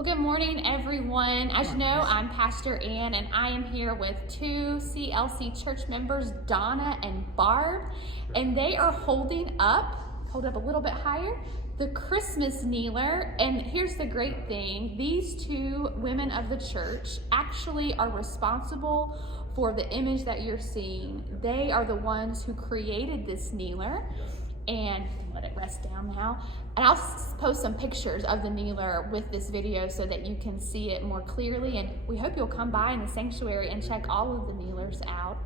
Well, good morning, everyone. As you know, I'm Pastor Ann, and I am here with two CLC church members, Donna and Barb, and they are holding up, hold up a little bit higher, the Christmas kneeler. And here's the great thing. These two women of the church actually are responsible for the image that you're seeing. They are the ones who created this kneeler. And let it rest down now. And I'll post some pictures of the kneeler with this video so that you can see it more clearly. And we hope you'll come by in the sanctuary and check all of the kneelers out.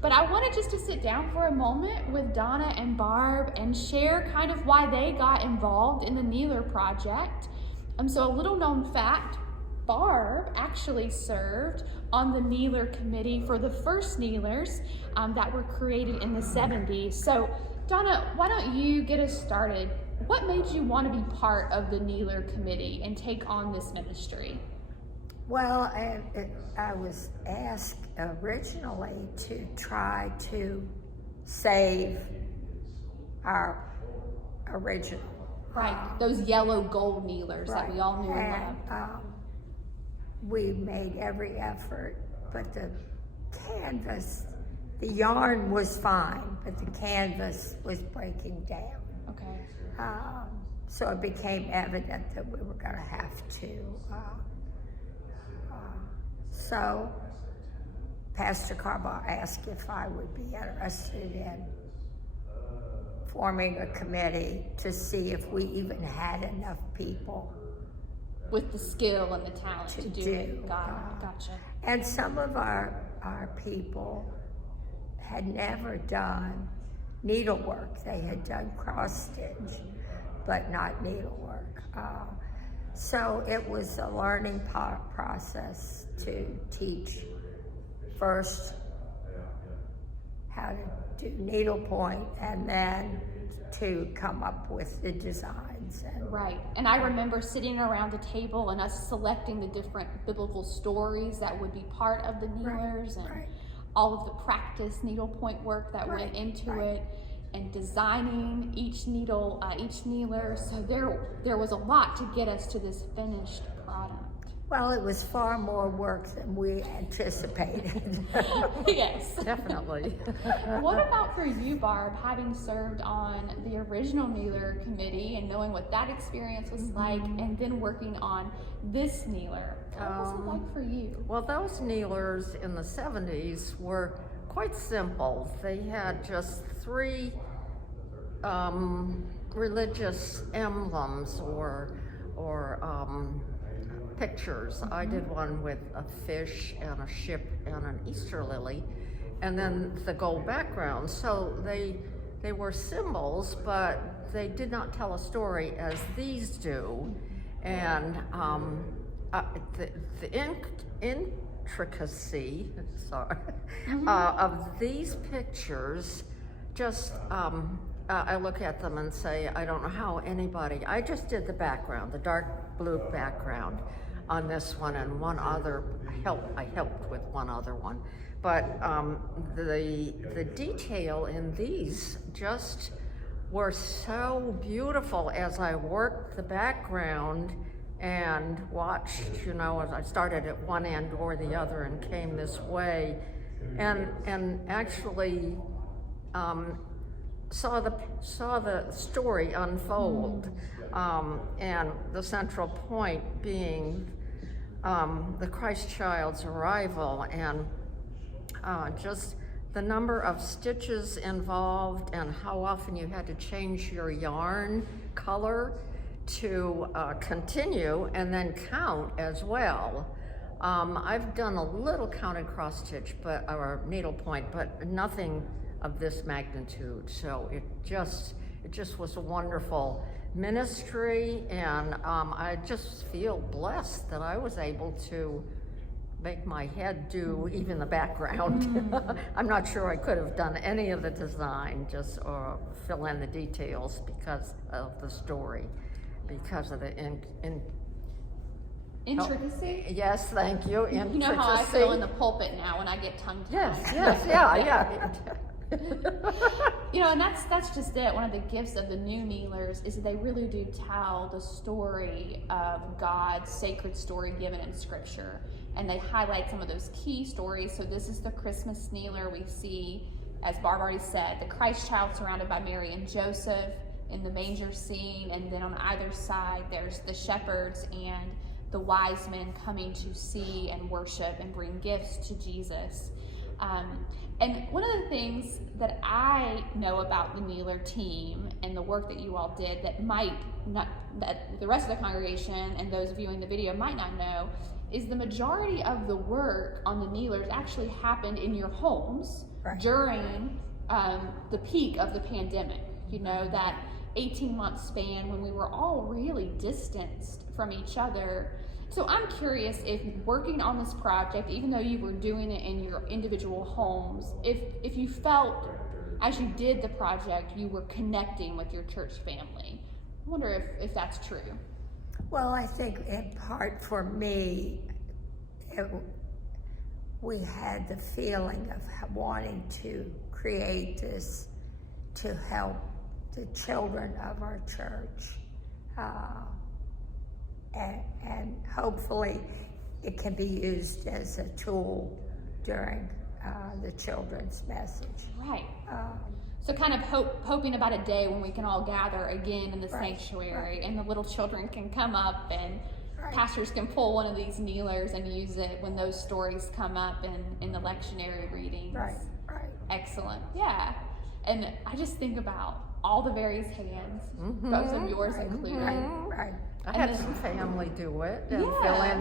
But I wanted just to sit down for a moment with Donna and Barb and share kind of why they got involved in the kneeler project. So a little known fact, Barb actually served on the kneeler committee for the first kneelers that were created in the 70s. So Donna, why don't you get us started? What made you want to be part of the kneeler committee and take on this ministry? Well, I was asked originally to try to save our original. Right, those yellow gold kneelers that we all knew and loved. We made every effort, but the canvas, the yarn was fine, but the canvas was breaking down. Okay. So it became evident that we were going to have to. So Pastor Carbar asked if I would be interested in forming a committee to see if we even had enough people with the skill and the talent to do it. Gotcha. And some of our people had never done needlework. They had done cross stitch, but not needlework. So it was a learning process to teach first how to do needlepoint and then to come up with the designs. Right, and I remember sitting around a table and us selecting the different biblical stories that would be part of the kneelers and all of the practice needlepoint work that went into it, and designing each kneeler. So there was a lot to get us to this finished product. Well, it was far more work than we anticipated. Yes, definitely. What about for you, Barb, having served on the original kneeler committee and knowing what that experience was like, and then working on this kneeler? What was it like for you? Well, those kneelers in the 70s were quite simple. They had just three religious emblems or pictures. I did one with a fish and a ship and an Easter lily, and then the gold background. So they were symbols, but they did not tell a story as these do. And the intricacy, of these pictures, just I look at them and say, I don't know how anybody. I just did the background, the dark blue background on this one, and one other I helped with one other one, but the detail in these just were so beautiful as I worked the background and watched, as I started at one end or the other and came this way, and actually saw the story unfold, and the central point being the Christ child's arrival, and just the number of stitches involved and how often you had to change your yarn color to continue and then count as well. I've done a little counted cross stitch or needlepoint, but nothing of this magnitude. So it just was a wonderful ministry, and I just feel blessed that I was able to make my head do even the background. I'm not sure I could have done any of the design, just or fill in the details because of the story, because of the intricacy? Yes, thank you. You know how I feel in the pulpit now when I get tongue-tied. Yes, yeah. You know, and that's just it. One of the gifts of the new kneelers is that they really do tell the story of God's sacred story given in Scripture, and they highlight some of those key stories. So this is the Christmas kneeler. We see, as Barb already said, the Christ child surrounded by Mary and Joseph in the manger scene, and then on either side there's the shepherds and the wise men coming to see and worship and bring gifts to Jesus. And one of the things that I know about the kneeler team and the work that you all did that the rest of the congregation and those viewing the video might not know, is the majority of the work on the kneelers actually happened in your homes during the peak of the pandemic. You know, that 18-month span when we were all really distanced from each other. So I'm curious if working on this project, even though you were doing it in your individual homes, if you felt as you did the project, you were connecting with your church family. I wonder if that's true. Well, I think in part for me, we had the feeling of wanting to create this to help the children of our church. And hopefully it can be used as a tool during the children's message. Right. So kind of hoping about a day when we can all gather again in the sanctuary and the little children can come up and pastors can pull one of these kneelers and use it when those stories come up in the lectionary readings. Right. Excellent. Yeah. And I just think about all the various hands, both of yours included. Right. I had some family do it and fill in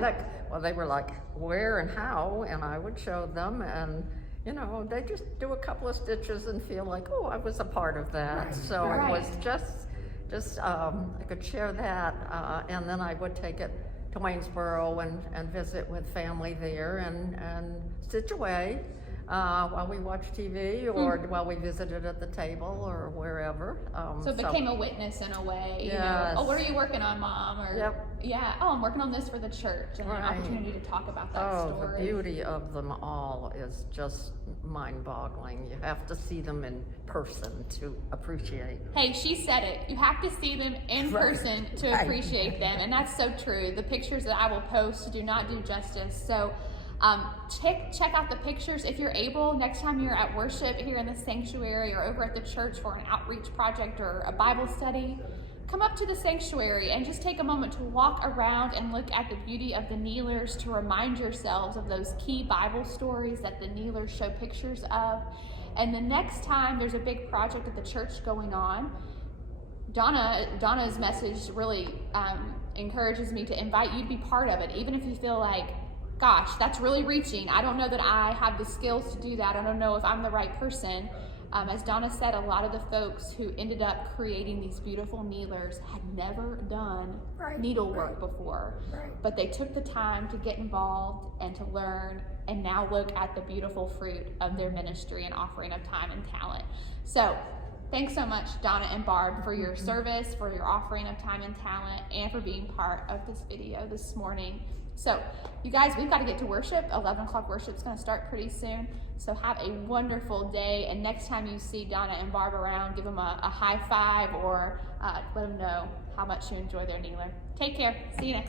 well, they were like, where and how, and I would show them, and you know, they just do a couple of stitches and feel like, oh, I was a part of that. So it was just I could share that, and then I would take it to Waynesboro and visit with family there and stitch away while we watched TV or while we visited at the table or wherever. So it became a witness in a way. Yes. You know, oh, what are you working on, Mom? Or oh, I'm working on this for the church, and an opportunity to talk about that story. The beauty of them all is just mind-boggling. You have to see them in person to appreciate. Hey, she said it. You have to see them in person to appreciate them, and that's so true. The pictures that I will post do not do justice. So check out the pictures if you're able. Next time you're at worship here in the sanctuary or over at the church for an outreach project or a Bible study, come up to the sanctuary and just take a moment to walk around and look at the beauty of the kneelers, to remind yourselves of those key Bible stories that the kneelers show pictures of. And the next time there's a big project at the church going on, Donna's message really encourages me to invite you to be part of it, even if you feel like, gosh, that's really reaching. I don't know that I have the skills to do that. I don't know if I'm the right person. As Donna said, a lot of the folks who ended up creating these beautiful kneelers had never done needlework before. But they took the time to get involved and to learn, and now look at the beautiful fruit of their ministry and offering of time and talent. So thanks so much, Donna and Barb, for your service, for your offering of time and talent, and for being part of this video this morning. So, you guys, we've got to get to worship. 11 o'clock worship's going to start pretty soon. So have a wonderful day. And next time you see Donna and Barb around, give them a high five or let them know how much you enjoy their kneeler. Take care. See you next time.